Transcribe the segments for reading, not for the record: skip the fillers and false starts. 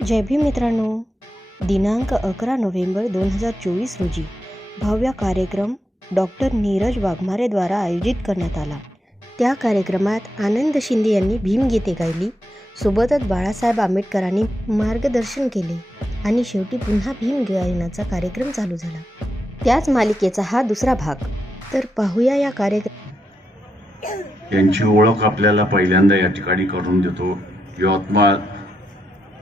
जय भीम मित्रांनो, दिनांक 11 नोव्हेंबर 2024 रोजी भव्य कार्यक्रम डॉक्टर नीरज वाघमारेद्वारा आयोजित करण्यात आला. त्या कार्यक्रमात आनंद शिंदे यांनी भीमगीते गायली, सोबतच बाळासाहेब आंबेडकरांनी मार्गदर्शन केले आणि शेवटी पुन्हा भीम गायनाचा कार्यक्रम चालू झाला. त्याच मालिकेचा हा दुसरा भाग. तर पाहूया या कार्यक्रम. यांची ओळख आपल्याला पहिल्यांदा या ठिकाणी करून देतो. यवतमाळ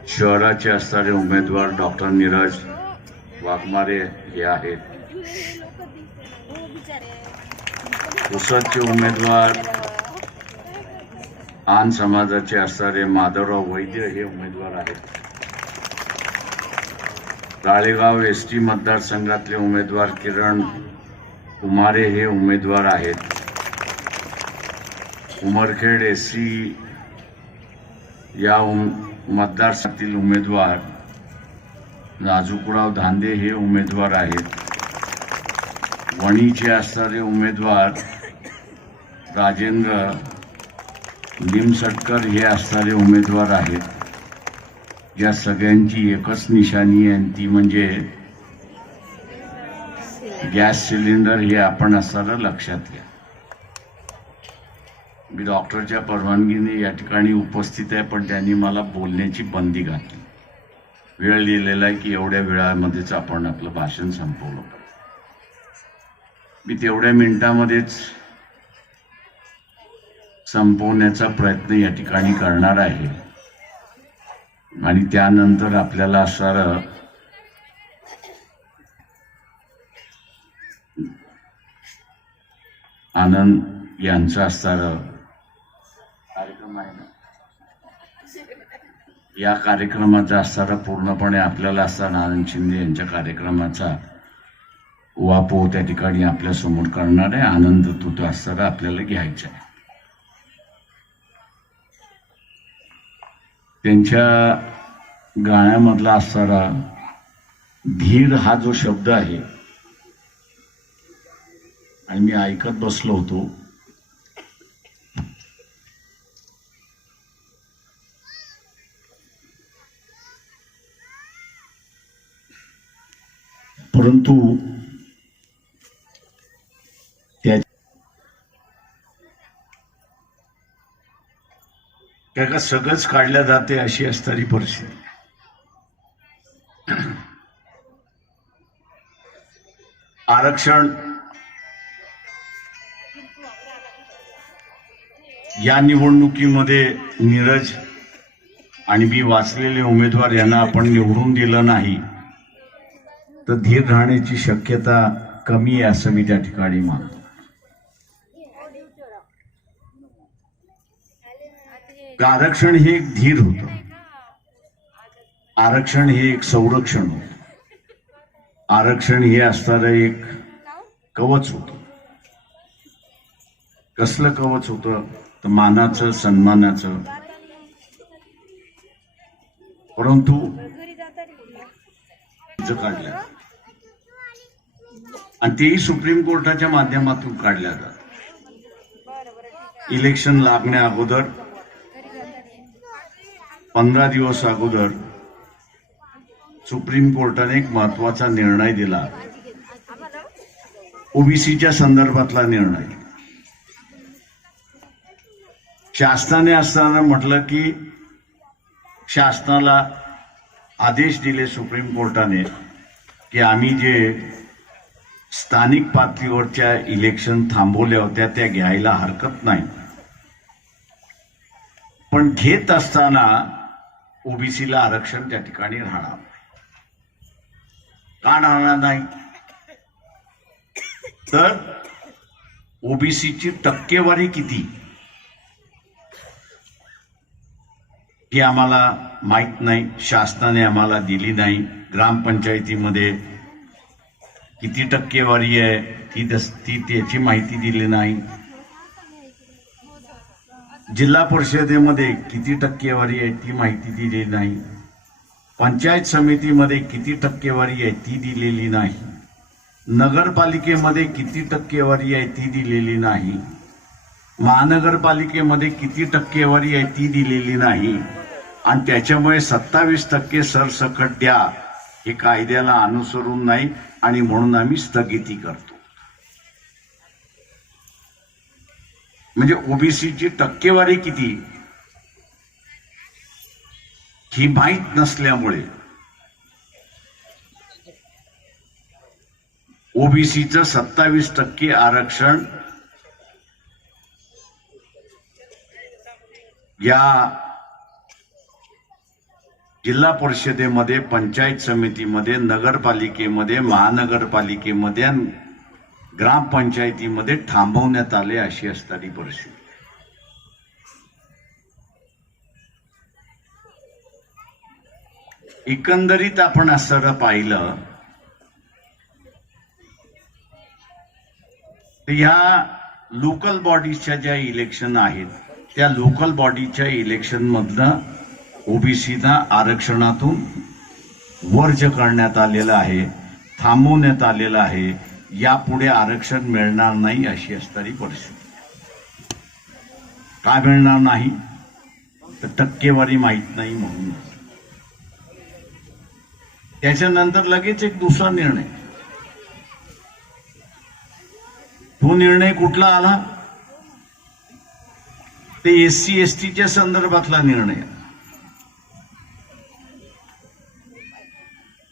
शहराचे असणारे उमेदवार डॉक्टर नीरज वाघमारे हे आहेत. पुसदचे उमेदवार आन समाजाचे असणारे माधवराव वैद्य हे उमेदवार आहेत. राळेगाव एसटी मतदारसंघातले उमेदवार किरण कुमारे हे उमेदवार आहेत. उमरखेड एससी या मतदारसंघातील उमेदवार नाजूकराव धांदे हे उमेदवार आहेत. वणीचे असणारे उमेदवार राजेंद्र निमसटकर हे असणारे उमेदवार आहेत. या सगळ्यांची एकच निशाणी आहे, ती म्हणजे गॅस सिलेंडर हे आपण असणारं लक्षात घ्या. मी डॉक्टरच्या परवानगीने या ठिकाणी उपस्थित आहे, पण त्यांनी मला बोलण्याची बंदी घातली. वेळ दिलेला आहे की एवढ्या वेळामध्येच आपण आपलं भाषण संपवलं. मी तेवढ्या मिनिटामध्येच संपवण्याचा प्रयत्न या ठिकाणी करणार आहे आणि त्यानंतर आपल्याला असणारं आनंद यांचं असणारं कार्यक्रम आहे ना, या कार्यक्रमाचा असणारा पूर्णपणे आपल्याला असताना आनंद शिंदे यांच्या कार्यक्रमाचा वापो त्या ठिकाणी आपल्या समोर करणार आहे. आनंद तो असणारा आपल्याला घ्यायचा आहे. त्यांच्या गाण्यामधला असणारा धीर हा जो शब्द आहे, आणि मी ऐकत बसलो होतो, परंतु त्या सगळंच काढल्या जाते अशी असणारी परिस्थिती. आरक्षण या निवडणुकीमध्ये नीरज आणि मी वाचलेले उमेदवार यांना आपण निवडून दिलं नाही तर धीर राहण्याची शक्यता कमी आहे असं मी त्या ठिकाणी मानतो. आरक्षण हे एक धीर होतं. आरक्षण हे एक संरक्षण होतं. आरक्षण हे असणारं एक कवच होतं. कसलं कवच होतं तर मानाचं, सन्मानाचं. परंतु काढलं आणि तेही सुप्रीम कोर्टाच्या माध्यमातून काढल्या जातात. इलेक्शन लागण्या अगोदर 15 दिवस अगोदर सुप्रीम कोर्टाने एक महत्वाचा निर्णय दिला. ओबीसीच्या संदर्भातला निर्णय. शासनाने असताना म्हटलं की शासनाला आदेश दिले सुप्रीम कोर्टाने की आम्ही जे स्थानिक पातळीवरच्या इलेक्शन थांबवल्या होत्या त्या घ्यायला हरकत नाही, पण घेत असताना ओबीसीला आरक्षण त्या ठिकाणी राहणार नाही. का राहणार नाही तर ओबीसीची टक्केवारी किती ही आम्हाला माहित नाही. शासनाने आम्हाला दिली नाही. ग्रामपंचायतीमध्ये किती टक्केवारी आहे ती त्याची माहिती दिली नाही. जिल्हा परिषदेमध्ये किती टक्केवारी आहे ती माहिती दिली नाही. पंचायत समितीमध्ये किती टक्केवारी आहे ती दिलेली नाही. नगरपालिकेमध्ये किती टक्केवारी आहे ती दिलेली नाही. महानगरपालिकेमध्ये किती टक्केवारी आहे ती दिलेली नाही. आणि त्याच्यामुळे 27% सरसकट द्या हे कायद्याला अनुसरून नाही आणि म्हणून आम्ही स्थगिती करतो. म्हणजे ओबीसीची टक्केवारी किती ही माहीत नसल्यामुळे ओबीसीचं 27% आरक्षण या जिल्हा परिषदेमध्ये, पंचायत समितीमध्ये, नगरपालिकेमध्ये, महानगरपालिकेमध्ये आणि ग्रामपंचायतीमध्ये थांबवण्यात आले अशी असणारी परिस्थिती. एकंदरीत आपण असं पाहिलं तर या लोकल बॉडीजच्या ज्या इलेक्शन आहेत त्या लोकल बॉडीच्या इलेक्शन मधनं ओबीसीना आरक्षणातून वर्ज करण्यात आलेलं आहे, थांबवण्यात आलेलं आहे. यापुढे आरक्षण मिळणार नाही अशी असणारी परिस्थिती. का मिळणार नाही तर टक्केवारी माहीत नाही म्हणून. त्याच्यानंतर लगेच एक दुसरा निर्णय. तो निर्णय कुठला आला ते एससी एसटीच्या संदर्भातला निर्णय.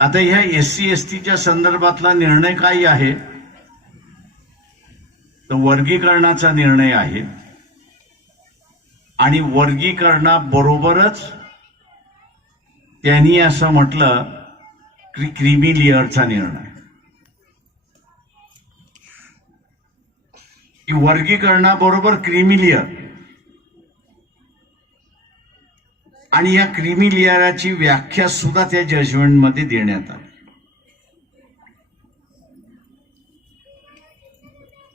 आता ह्या एससी एसटीच्या संदर्भातला निर्णय काय आहे तर वर्गीकरणाचा निर्णय आहे. आणि वर्गीकरणाबरोबरच त्यांनी असं म्हटलं की क्रीमी लेअरचा निर्णय. की वर्गीकरणाबरोबर क्रीमी लेअर आणि या क्रीमी लेअरची व्याख्या सुद्धा त्या जजमेंटमध्ये देण्यात आली.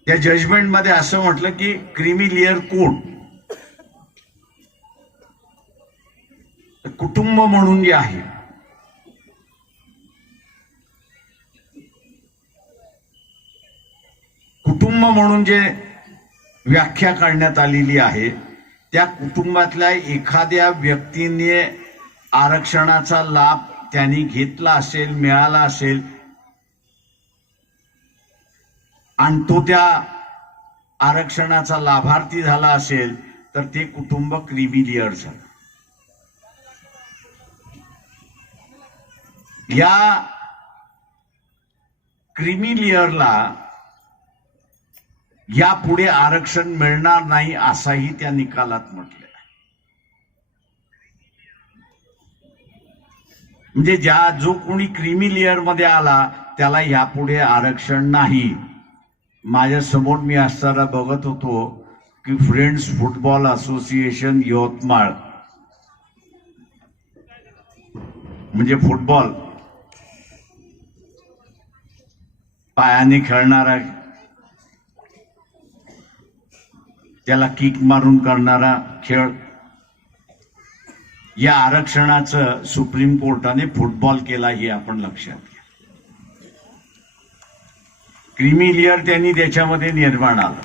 त्या जजमेंटमध्ये असं म्हटलं की क्रीमी लेअर कोण, कुटुंब म्हणून जे आहे कुटुंब म्हणून जे व्याख्या करण्यात आलेली आहे त्या कुटुंबातल्या एखाद्या व्यक्तीने आरक्षणाचा लाभ त्यांनी घेतला असेल, मिळाला असेल आणि तो त्या आरक्षणाचा लाभार्थी झाला असेल तर ते कुटुंब क्रीमी लेअर झालं. या क्रीमी लेअरला यापुढे आरक्षण मिळणार नाही असाही त्या निकालात म्हटलेलं आहे. म्हणजे जो कोणी क्रीमी लेअर मध्ये आला त्याला यापुढे आरक्षण नाही. माझ्या समोर मी असताना बघत होतो की फ्रेंड्स फुटबॉल असोसिएशन यवतमाळ म्हणजे फुटबॉल पायाने खेळणारा, त्याला किक मारून करणारा खेळ, या आरक्षणाचं सुप्रीम कोर्टाने फुटबॉल केला हे आपण लक्षात घ्या. क्रीमी लेअर त्यांनी त्याच्यामध्ये निर्माण आलं.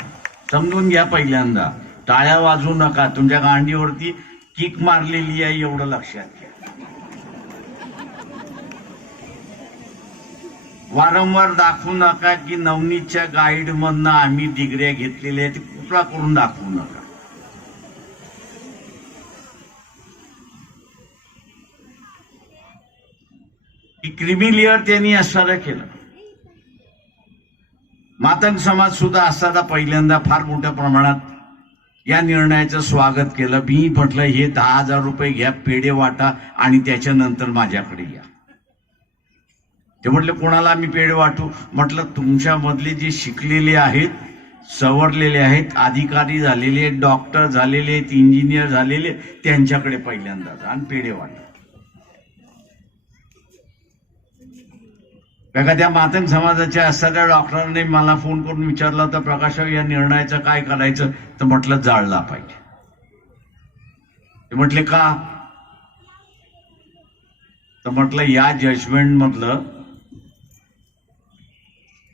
समजून घ्या. पहिल्यांदा टाळ्या वाजवू नका, तुमच्या गांडीवरती किक मारलेली आहे एवढं लक्षात घ्या. वारंवार दाखवू नका की नवनीतच्या गाईड मधनं आम्ही डिग्र्या घेतलेल्या आहेत, कुठला करून दाखवू नका. की क्रीमी लेअर त्यांनी असताना केलं. मातंग समाज सुद्धा असताना पहिल्यांदा फार मोठ्या प्रमाणात या निर्णयाचं स्वागत केलं. मी म्हटलं हे 10,000 रुपये घ्या, पेढे वाटा आणि त्याच्यानंतर माझ्याकडे या. ते म्हटलं कोणाला आम्ही पेढे वाटू. म्हटलं तुमच्यामधले जे शिकलेले आहेत, सवरलेले आहेत, अधिकारी झालेले आहेत, डॉक्टर झालेले आहेत, इंजिनियर झालेले, त्यांच्याकडे पहिल्यांदा जा आणि पेढे वाटा. एखाद्या मातंग समाजाच्या असणाऱ्या डॉक्टरांनी मला फोन करून विचारला होता, प्रकाशराव या निर्णयाचं काय करायचं, तर म्हटलं जाळला पाहिजे. ते म्हटले का, तर म्हटलं या जजमेंट मधलं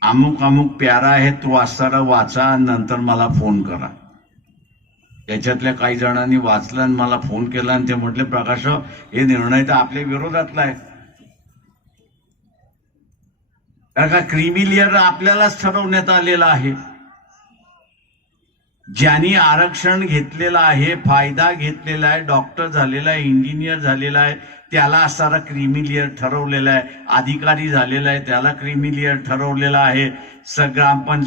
अमुक अमुक प्यारा आहे, तो वाचताना वाचा, नंतर मला फोन करा. याच्यातल्या काही जणांनी वाचलं आणि मला फोन केला आणि ते म्हटले, प्रकाशराव हे निर्णय तर आपल्या विरोधातला आहे. कारण का क्रीमी लेअर आपल्यालाच ठरवण्यात आलेला आहे. ज्यांनी आरक्षण घेतलेलं आहे, फायदा घेतलेला आहे, डॉक्टर झालेला आहे, इंजिनियर झालेला आहे, त्याला असणारा क्रीमी लेअर ठरवलेला आहे. अधिकारी झालेला आहे त्याला क्रीमी लेअर ठरवलेला आहे.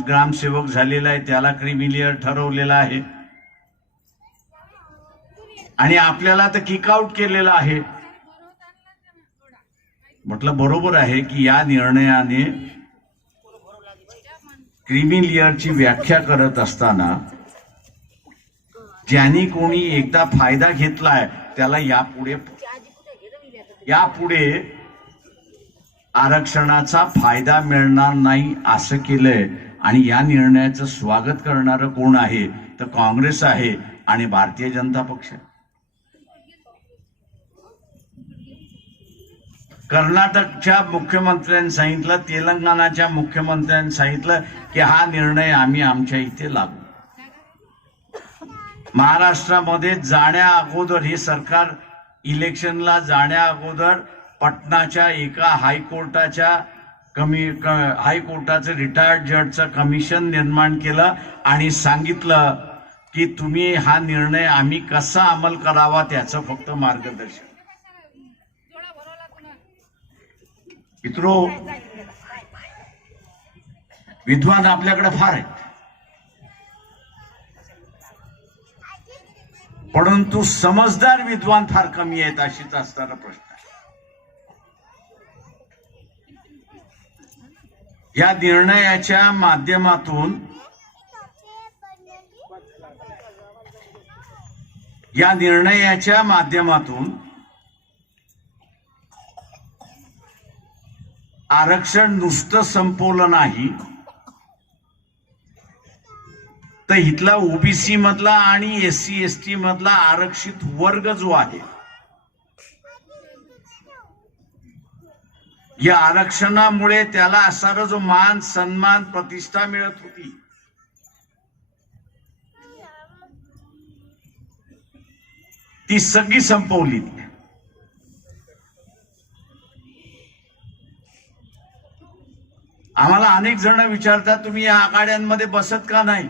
ग्रामसेवक झालेला आहे त्याला क्रीमी लेअर ठरवलेला आहे. आणि आपल्याला तर किकआउट केलेलं आहे. म्हटलं बरोबर आहे की या निर्णयाने क्रीमी लेअरची व्याख्या करत असताना ज्यांनी कोणी एकदा फायदा घेतलाय त्याला यापुढे आरक्षणाचा फायदा मिळणार नाही असं केलंय. आणि या निर्णयाचं स्वागत करणारं कोण आहे तर काँग्रेस आहे आणि भारतीय जनता पक्ष. कर्नाटकच्या मुख्यमंत्र्यांनी सांगितलं, तेलंगणाच्या मुख्यमंत्र्यांनी सांगितलं की हा निर्णय आम्ही आमच्या इथे लागू. महाराष्ट्रामध्ये जाण्या अगोदर हे सरकार इलेक्शनला जाण्या अगोदर पटनाच्या एका हायकोर्टाचं रिटायर्ड जजचं कमिशन निर्माण केलं आणि सांगितलं की तुम्ही हा निर्णय आम्ही कसा अंमल करावा त्याचं फक्त मार्गदर्शन. मित्रो, विद्वान आपल्याकडे फार आहेत, परंतु समजदार विद्वान फार कमी आहेत अशीच असणारा प्रश्न आहे. या निर्णयाच्या माध्यमातून आरक्षण नुसतं संपवलं नाही तर इथला ओबीसी मधला आणि एससी एसटी मधला आरक्षित वर्ग जो आहे या आरक्षणामुळे त्याला असणारा जो मान सन्मान प्रतिष्ठा मिळत होती ती सगळी संपवली. आम्हाला अनेक जण विचारतात तुम्ही या आघाड्यांमध्ये बसत का नाही.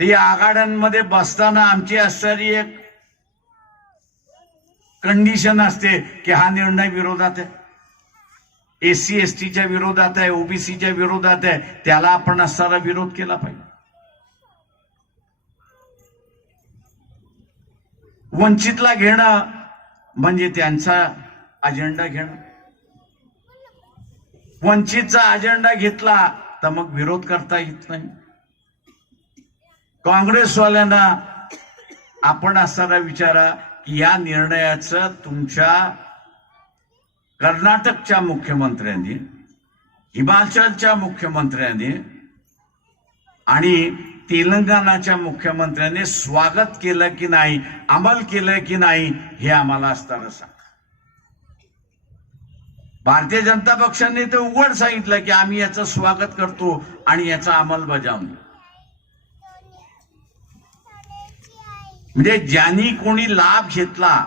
ते आघाड्यांमध्ये बसताना आमची असणारी एक कंडिशन असते की हा निर्णय विरोधात आहे, एससी एसटीच्या विरोधात आहे, ओबीसीच्या विरोधात आहे, त्याला आपण असणारा विरोध केला पाहिजे. वंचितला घेणं म्हणजे त्यांचा अजेंडा घेणं. वंचितचा अजेंडा घेतला तर मग विरोध करता येत नाही. काँग्रेसवाल्यांना आपण असणारा विचारा की या निर्णयाचं तुमच्या कर्नाटकच्या मुख्यमंत्र्यांनी, हिमाचलच्या मुख्यमंत्र्यांनी आणि तेलंगणाच्या मुख्यमंत्र्यांनी स्वागत केलं की नाही, अंमल केलं की नाही हे आम्हाला असताना सांगा. भारतीय जनता पक्षाने तर उघड सांगितलं की आम्ही याचं स्वागत करतो आणि याचा अंमलबजावणी. म्हणजे ज्यांनी कोणी लाभ घेतला,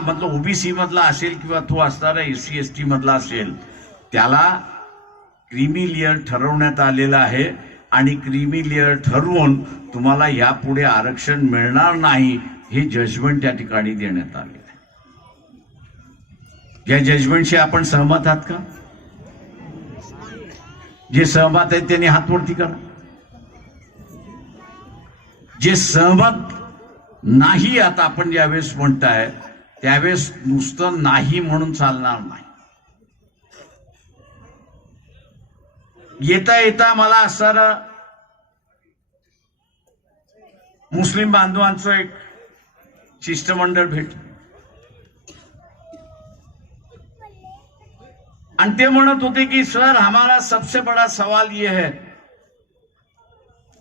मतलब ओबीसी मधला असेल किंवा तो असणारा एससी एसटी मधला असेल, त्याला क्रीमी लेअर ठरवण्यात आलेला आहे. आणि क्रीमी लेअर ठरवून तुम्हाला यापुढे आरक्षण मिळणार नाही हे जजमेंट त्या ठिकाणी देण्यात आले. या जजमेंटशी आपण सहमत आहात का? जे सहमत आहेत त्यांनी हात वरती करा. जे सहमत नाही आता आपण ज्यावेळेस म्हणताय त्यावेळेस नुसतं नाही म्हणून चालणार नाही. येता येता मला असणारं मुस्लिम बांधवांचं एक शिष्टमंडळ भेट आणि ते म्हणत होते की सर हमारा सबसे बड़ा सवाल ये है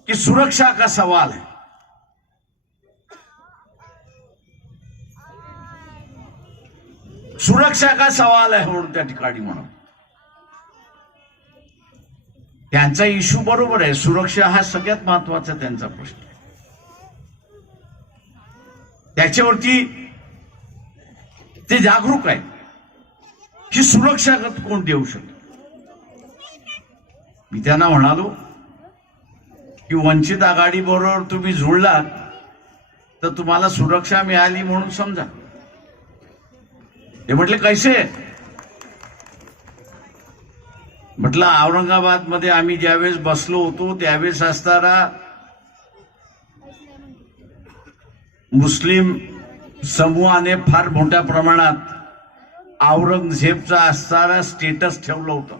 कि सुरक्षा का सवाल है. सुरक्षा का सवाल है म्हणून त्या ठिकाणी म्हणून त्यांचा इश्यू बरोबर आहे, सुरक्षा हा सगळ्यात महत्वाचा त्यांचा प्रश्न आहे. त्याच्यावरती ते जागरूक आहे की सुरक्षा कोण देऊ शकतो. मी त्यांना म्हणालो की वंचित आघाडी बरोबर तुम्ही जुळलात तर तुम्हाला सुरक्षा मिळाली म्हणून समजा. ते म्हटले कैसे. म्हटलं औरंगाबाद मध्ये आम्ही ज्यावेळेस बसलो होतो त्यावेळेस असताना मुस्लिम समूहाने फार मोठ्या प्रमाणात औरंगजेबचा असताना स्टेटस ठेवलं होतं.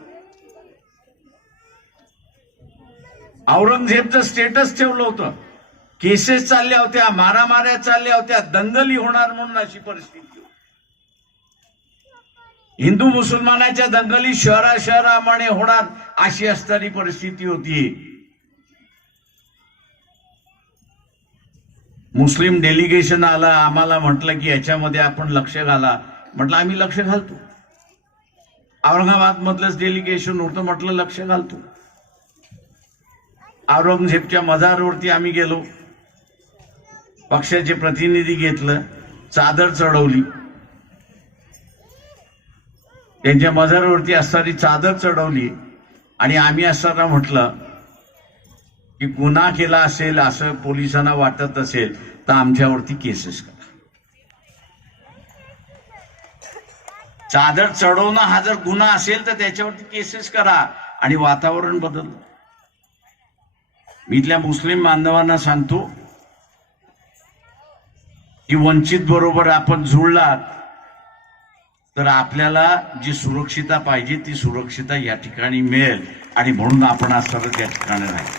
औरंगजेबचं स्टेटस ठेवलं होतं. केसेस चालल्या होत्या, मारामाऱ्या चालल्या होत्या, दंगली होणार म्हणून अशी परिस्थिती. हिंदू मुसलमानाच्या दंगली शहरामध्ये होणार अशी असणारी परिस्थिती होती. मुस्लिम डेलिगेशन आला, आम्हाला म्हटलं की याच्यामध्ये आपण लक्ष घाला. म्हटलं आम्ही लक्ष घालतो. औरंगाबाद मधलंच डेलिगेशन होतं, म्हटलं लक्ष घालतो. औरंगजेबच्या मजारवरती आम्ही गेलो, पक्षाचे प्रतिनिधी घेतलं, चादर चढवली. त्यांच्या मजारवरती असणारी चादर चढवली आणि आम्ही असताना म्हटलं की गुन्हा केला असेल असं पोलिसांना वाटत असेल तर आमच्यावरती केसेस करा. चादर चढवणं हा जर गुन्हा असेल तर त्याच्यावरती केसेस करा. आणि वातावरण बदललं. मी इथल्या मुस्लिम बांधवांना सांगतो की वंचित बरोबर आपण जुळलात तर आपल्याला जी सुरक्षितता पाहिजे ती सुरक्षितता या ठिकाणी मिळेल आणि म्हणून आपण आज सर्व त्या ठिकाणी राहील.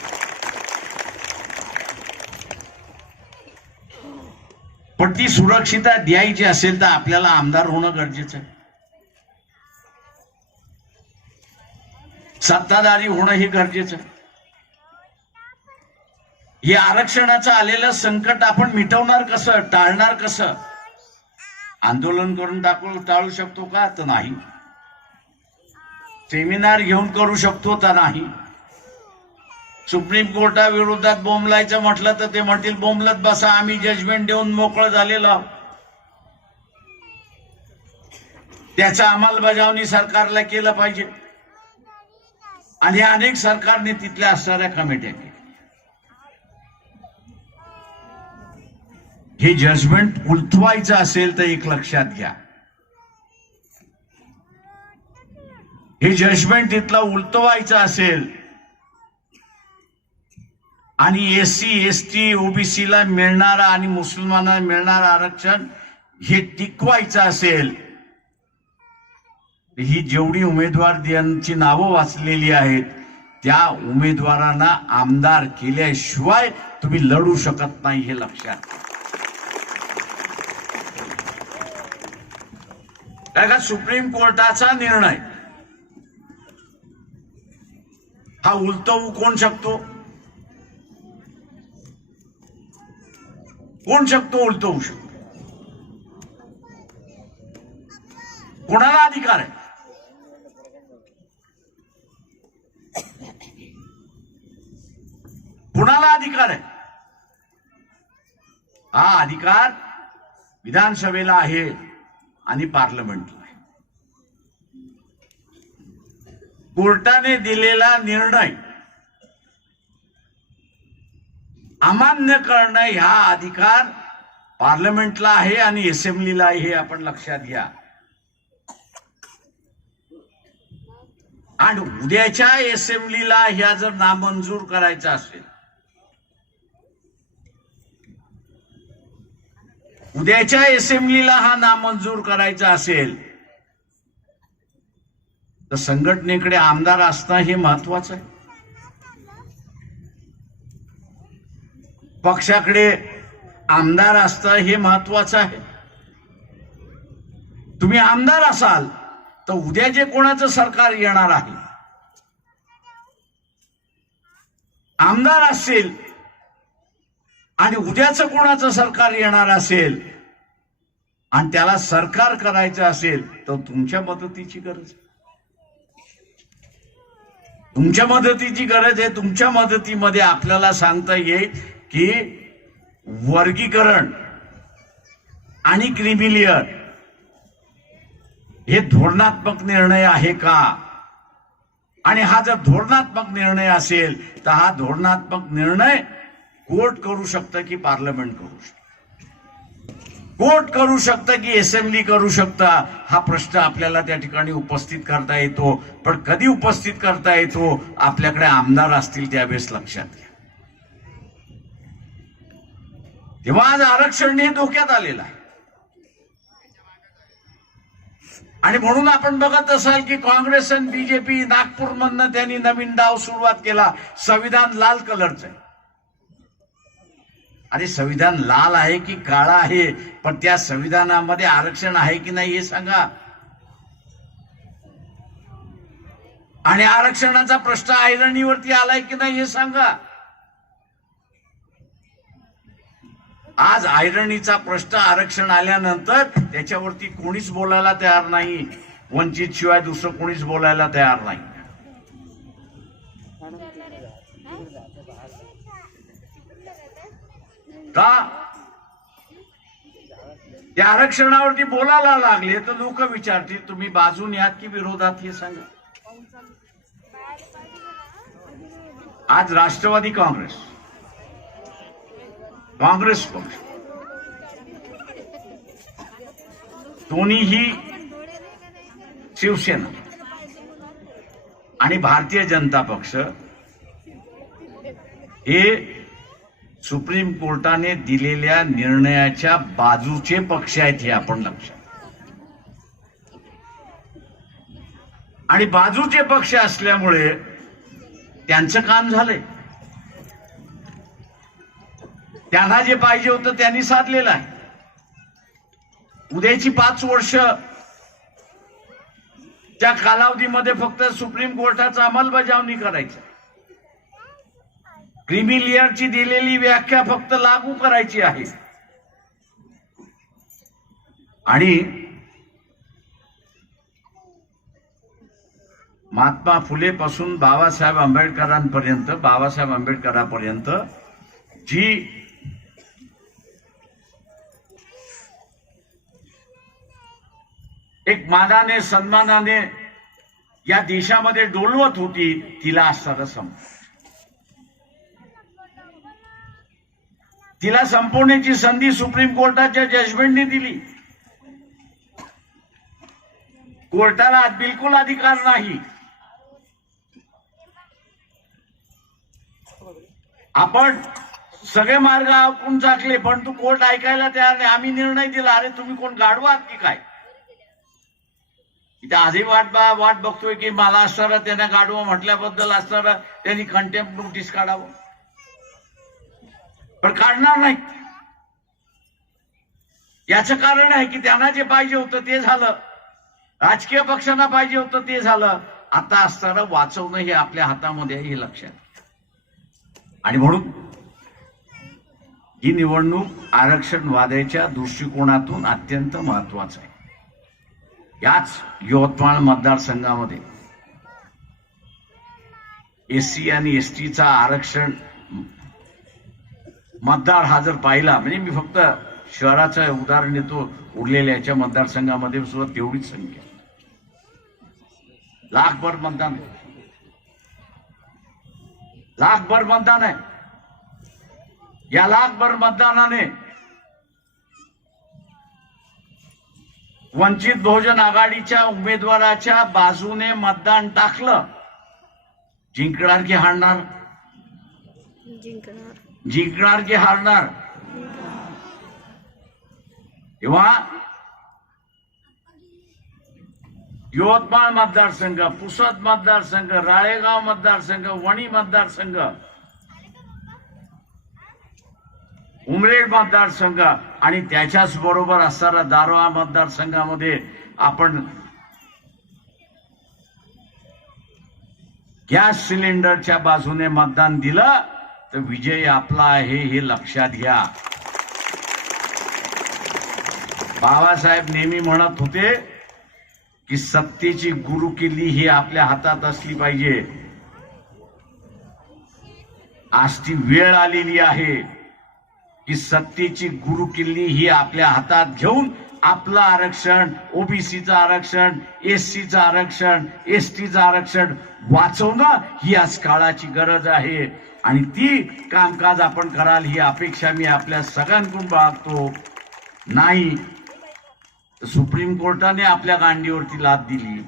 पण ती सुरक्षितता द्यायची असेल तर आपल्याला आमदार होणं गरजेचं आहे. सत्ताधारी होणं हे गरजेचं आहे. हे आरक्षणाचं आलेलं संकट आपण मिटवणार कसं, टाळणार कसं. आंदोलन करून टाळू शकतो का, तर नाही. सेमिनार घेऊन करू शकतो तर नाही. सुप्रीम कोर्टाविरोधात बोंबलायचं म्हटलं तर ते म्हणतील बोंबलत बसा, आम्ही जजमेंट देऊन मोकळं झालेलो आहोत. त्याचा अंमलबजावणी सरकारला केलं पाहिजे. आणि अनेक सरकारने तिथल्या असणाऱ्या कमिट्या केल्या. हे जजमेंट उलथवायचं असेल तर एक लक्षात घ्या, हे जजमेंट इथलं उलटवायचं असेल आणि एससी एसटी ओबीसीला मिळणारं आणि मुसलमानांना मिळणारं आरक्षण हे टिकवायचं असेल, ही जेवढी उमेदवार यांची नावं वाचलेली आहेत त्या उमेदवारांना आमदार केल्याशिवाय तुम्ही लढू शकत नाही, हे लक्षात घ्या. का सुप्रीम कोर्टाचा निर्णय हा उलटवू कोण शकतो, कोण शकतो उलटवू शकतो. कोणाला अधिकार आहे. कुणाला अधिकार आहे. हा अधिकार विधानसभेला आहे आणि पार्लमेंटला आहे. कोर्टाने दिलेला निर्णय अमान्य करणं हा अधिकार पार्लमेंटला आहे आणि असेंब्लीला आहे, हे आपण लक्षात घ्या. आणि उद्याच्या असेंब्लीला ह्या जर नामंजूर करायचा असेल, उद्याच्या असेंब्लीला हा नामंजूर करायचा असेल तर संघटनेकडे आमदार असणं हे महत्वाचं आहे. पक्षाकडे आमदार असणं हे महत्वाचं आहे. तुम्ही आमदार असाल तर उद्या जे कोणाचं सरकार येणार आहे, आमदार असेल आणि उद्याचं कोणाचं सरकार येणार असेल आणि त्याला सरकार करायचं असेल तर तुमच्या मदतीची गरज आहे. तुमच्या मदतीची गरज आहे. तुमच्या मदतीमध्ये आपल्याला सांगता येईल की वर्गीकरण आणि क्रिमिलियर हे धोरणात्मक निर्णय आहे का, आणि हा जर धोरणात्मक निर्णय असेल तर हा धोरणात्मक निर्णय कोर्ट करू शकतं की पार्लमेंट करू शकतं, कोर्ट करू शकतं की असेंब्ली करू शकतं. हा प्रश्न आपल्याला त्या ठिकाणी उपस्थित करता येतो. पण कधी उपस्थित करता येतो, आपल्याकडे आमदार असतील त्यावेळेस लक्षात घ्या. तेव्हा आज आरक्षण हे धोक्यात आलेलं आहे. आणि म्हणून आपण बघत असाल की काँग्रेस आणि बीजेपी नागपूरमधनं त्यांनी नवीन डाव सुरुवात केला. संविधान लाल कलरचं आहे. अरे संविधान लाल आहे की काळा आहे, पण त्या संविधानामध्ये आरक्षण आहे की नाही हे सांगा. आणि आरक्षणाचा प्रश्न ऐरणीवरती आलाय की नाही हे सांगा. आज ऐरणीचा प्रश्न आरक्षण आल्यानंतर त्याच्यावरती कोणीच बोलायला तयार नाही. वंचित शिवाय दुसरं कोणीच बोलायला तयार नाही. का त्या आरक्षणावरती बोलायला लागले तर लोक विचारतील तुम्ही बाजून यात की विरोधात हे सांगा. आज राष्ट्रवादी काँग्रेस पक्ष दोन्हीही शिवसेना आणि भारतीय जनता पक्ष हे सुप्रीम कोर्टाने दिलेल्या निर्णयाच्या बाजूचे पक्ष आहेत हे आपण लक्षात. आणि बाजूचे पक्ष असल्यामुळे त्यांचं काम झालंय. त्यांना जे पाहिजे होतं त्यांनी साधलेलं आहे. उद्याची 5 वर्ष त्या कालावधीमध्ये फक्त सुप्रीम कोर्टाचा अंमलबजावणी करायची, क्रिमिलियरची दिलेली व्याख्या फक्त लागू करायची आहे. आणि महात्मा फुले पासून बाबासाहेब आंबेडकरांपर्यंत जी एक मानाने सन्मानाने या देशामध्ये डोलवत होती, तिला असणारं तिला संपवण्याची संधी सुप्रीम कोर्टाच्या जजमेंटने दिली. कोर्टाला बिलकुल अधिकार नाही. आपण सगळे मार्ग आखून टाकले, पण तू कोर्ट ऐकायला तयार नाही. आम्ही निर्णय दिला. अरे तुम्ही कोण गाढवात की काय? इथे आधी वाट बघतोय की मला असणारा त्यांना गाढवा म्हटल्याबद्दल असणारा त्यांनी कंटेम्प्ट नोटीस काढावं, पण काढणार नाही. याचं कारण आहे की त्यांना जे पाहिजे होतं ते झालं, राजकीय पक्षांना पाहिजे होतं ते झालं. आता असणारं वाचवणं हे आपल्या हातामध्ये आहे हे लक्षात. आणि म्हणून ही निवडणूक आरक्षण वादाच्या दृष्टिकोनातून अत्यंत महत्वाचं आहे. याच यवतमाळ मतदारसंघामध्ये एससी आणि एसटीचा आरक्षण मतदार हा जर पाहिला, म्हणजे मी फक्त शहराचं उदाहरण देतो, उरलेल्या याच्या मतदारसंघामध्ये सुद्धा तेवढीच संख्या, लाखभर मतदान आहे. या लाखभर मतदानाने वंचित बहुजन आघाडीच्या उमेदवाराच्या बाजूने मतदान टाकलं. जिंकणार की हारणार? जिंकणार की हारणार? तेव्हा यवतमाळ मतदारसंघ, पुसद मतदारसंघ, राळेगाव मतदारसंघ, वणी मतदारसंघ, उमरेड मतदारसंघ आणि त्याच्याच बरोबर असणारा दारव्हा मतदारसंघामध्ये आपण गॅस सिलेंडरच्या बाजूने मतदान दिलं तर विजय आपला आहे हे लक्षात घ्या. बाबासाहेब नेहमी म्हणत होते की सत्तेची गुरुकिल्ली ही आपल्या हातात असली पाहिजे. आज ती वेळ आलेली आहे की सत्तेची गुरुकिल्ली ही आपल्या हातात घेऊन आपलं आरक्षण, ओबीसीचं आरक्षण, एससीचं आरक्षण, एसटीचं आरक्षण वाचवणं ही आज काळाची गरज आहे. आणि ती कामकाज आपण कराल ही अपेक्षा मी आपल्या सगळ्यांकडून बाळगतो. नाही तर सुप्रीम कोर्टाने आपल्या गांडीवरती लाद दिली.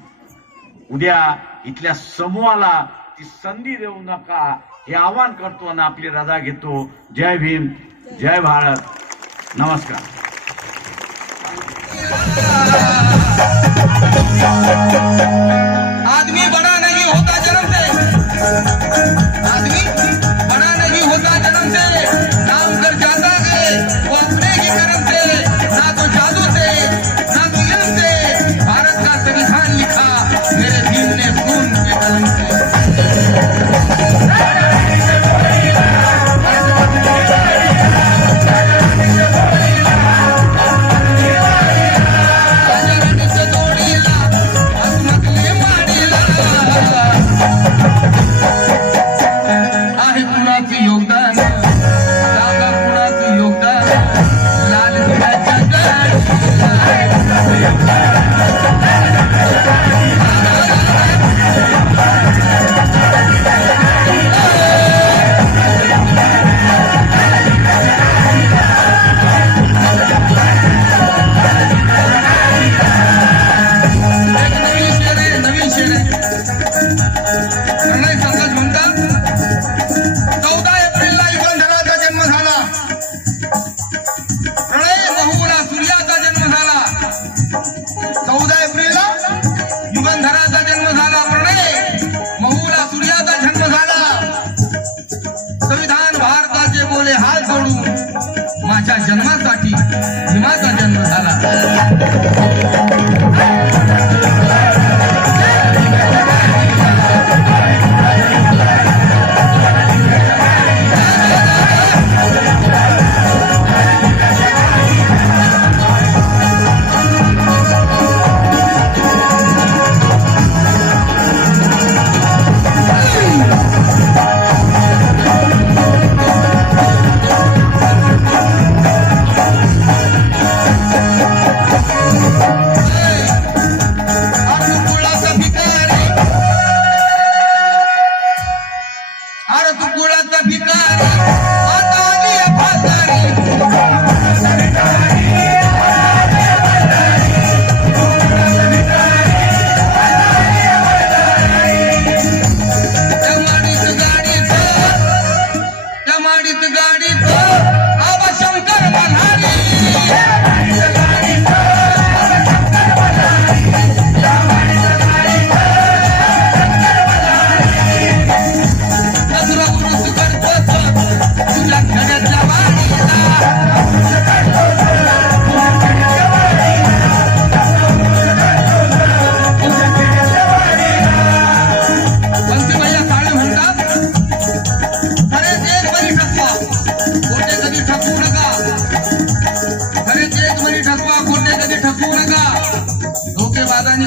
उद्या इथल्या समूहाला ती संधी देऊ नका हे आवाहन करतो आणि आपली रजा घेतो. जय भीम, जय भारत, नमस्कार. आदमी बड़ा नहीं होता जन्म से, आदमी बड़ा नहीं होता जन्म से, नाम कर जाता है वो अपने ही कर्म से, ना तो जादू से ना तो इल्म से, भारत का संविधान लिखा मेरे भीम ने खून के कलम से. माझ्या जन्मासाठी भीमाचा जन्म झाला.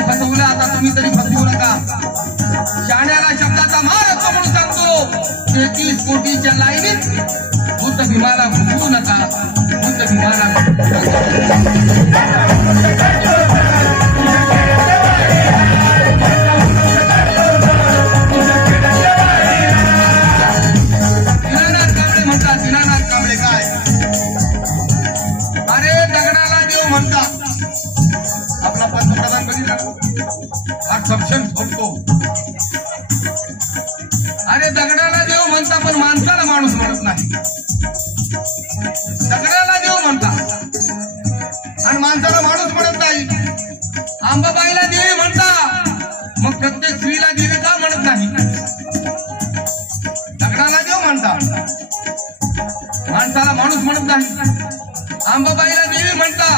फसवलं आता तुम्ही तरी फसवू नका. शाण्याला शब्दाचा मार असतो म्हणून सांगतो. 33 कोटीच्या लाईनीत बुद्ध भीमाला घुसवू नका. बुद्ध भीमाला दिनानाथ कांबळे म्हणतात. दिनानाथ कांबळे काय अरे दगडाला देव म्हणतात. आपला पंतप्रधान बघितला हा सक्षम होतो. अरे दगडाला देव म्हणता पण माणसाला माणूस म्हणत नाही. दगडाला देव म्हणता आणि माणसाला माणूस म्हणत नाही. अंबाबाईला देवी म्हणता मग प्रत्येक स्त्रीला देवी का म्हणत नाही. दगडाला देव म्हणता माणसाला माणूस म्हणत नाही. अंबाबाईला देवी म्हणता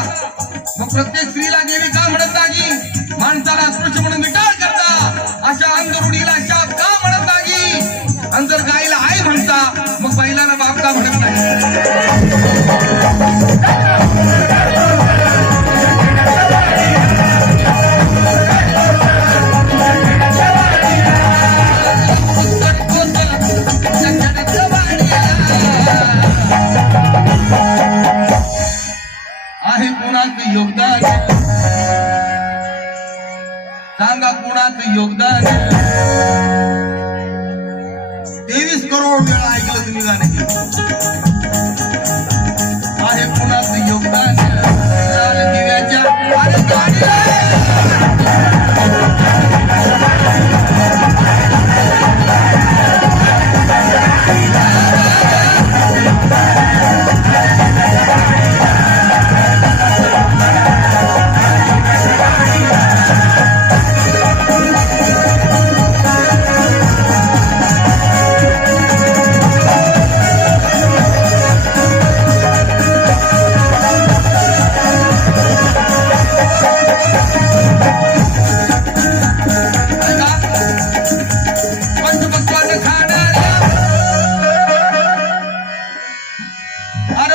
मग प्रत्येक स्त्रीला देवी का म्हणत नाही. माणसाला स्पर्श म्हणून विटाळ करता अशा अंधरुढीला शाप का म्हणत नाही. अंतर गाईला आई म्हणता मग बैलाला बाप का म्हणत नाही. कुणाचं योगदान सांगा कुणाचं योगदान 23 करोड वेळा ऐकलं तुम्ही गाणे आहे कुणाचं योगदान लाल दिव्याच्या अरे गाडी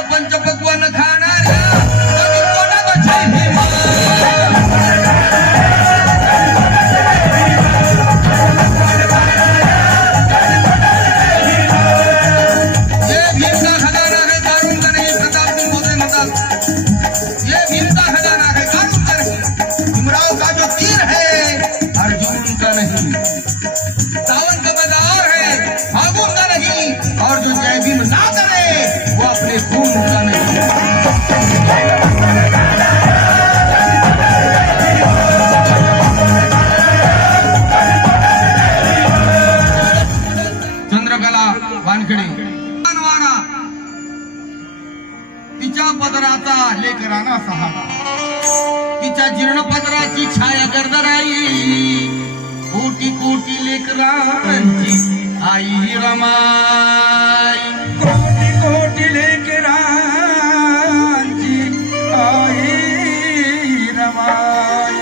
पंचपक्वान खाणाऱ्या ये भीम का खजाना है कानून का नहीं प्रताप सिंह होते मतलब ये भीम का खजाना है कानून का नहीं भीमराव का जो तीर है अर्जुन का नहीं सावन का मदार है फागुन का नहीं और जो जय भीम ना करे वो अपने खून का नहीं चंद्रकला वानखेडे तिच्या पदराचा लेकरांना सहारा तिच्या जीर्ण पदराची छाया गर्दराई कोटी कोटी लेकरांची आई रमाई कोटी कोटी लेकरांची आई रमाई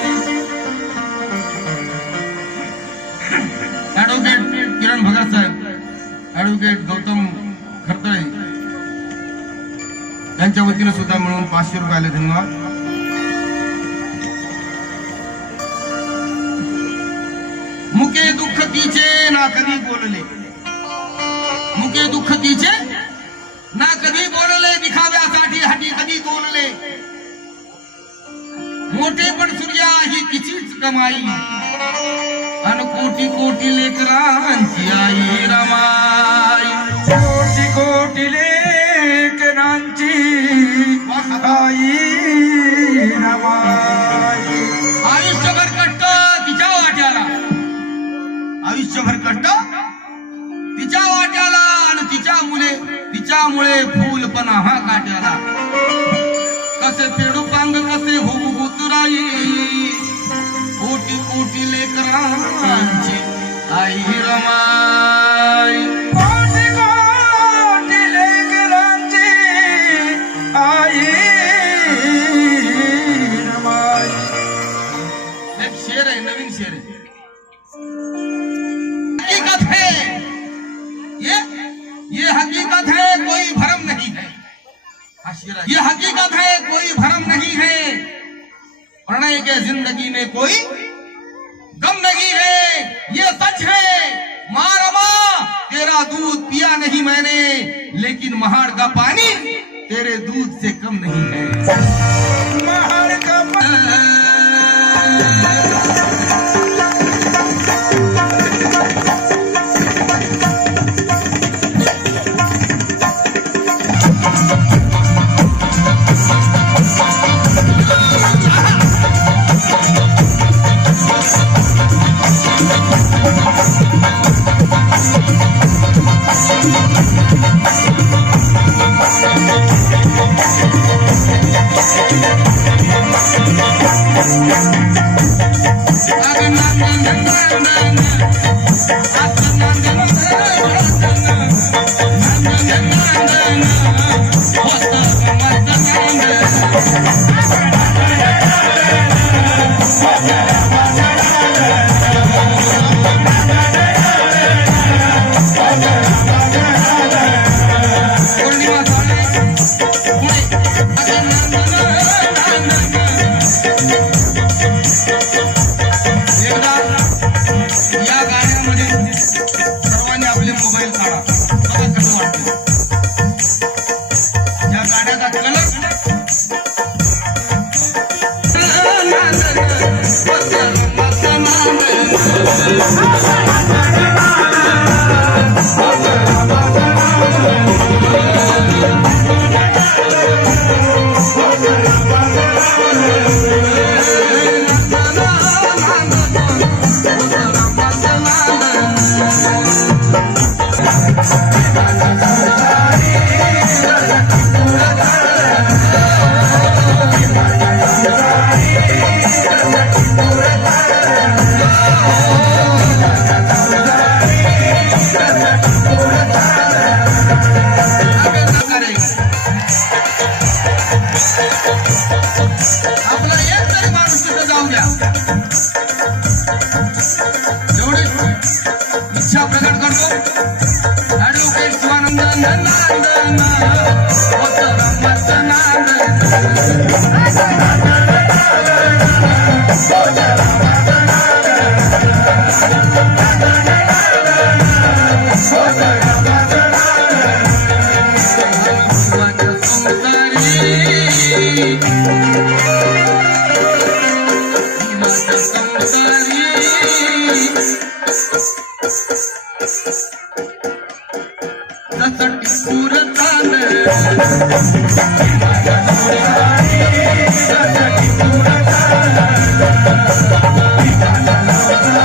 ऍडव्होकेट किरण भगत साहेब ऍडव्होकेट गौतम खरतळे यांच्या वतीने सुद्धा मिळून 500 रुपये आले धन्यवाद मुके दुःख तिचे ना कधी बोलले मुके दुःख तिचे ना कधी बोलले दिखाव्यासाठी हाती कधी बोलले मोठे पण सूर्या ही तिचीच कमाई अन कोटी कोटी लेकरांची आई रमाई कोटी कोटी लेकरांची आई रमाई आयुष्यभर कष्ट तिच्या वाट्याला आयुष्यभर कष्ट तिच्या वाट्याला आणि तिच्यामुळे फुलपणा हा काट्याला कसे फेडू पांग कसे होऊ गुतराई कोटी कोटी लेकरांची आई रमाई कोटी कोटी लेकरांची आई रमाई एक शेर आहे नवीन शेर आहे हकीकत है ये हकीकत है कोई भरम नहीं है ये हकीकत है कोई भरम नहीं है प्रणय के जिंदगी में कोई गम नहीं है ये सच है मारमा तेरा दूध पिया नहीं मैंने लेकिन महाड़ का पानी तेरे दूध से कम नहीं है महाड़ का आपला एक तरी माणूस तिथं जाऊ द्या. एवढी इच्छा प्रकट करतो. ऍडव्होकेट शिवानंद नंदन होत रमत नांद. Thank you.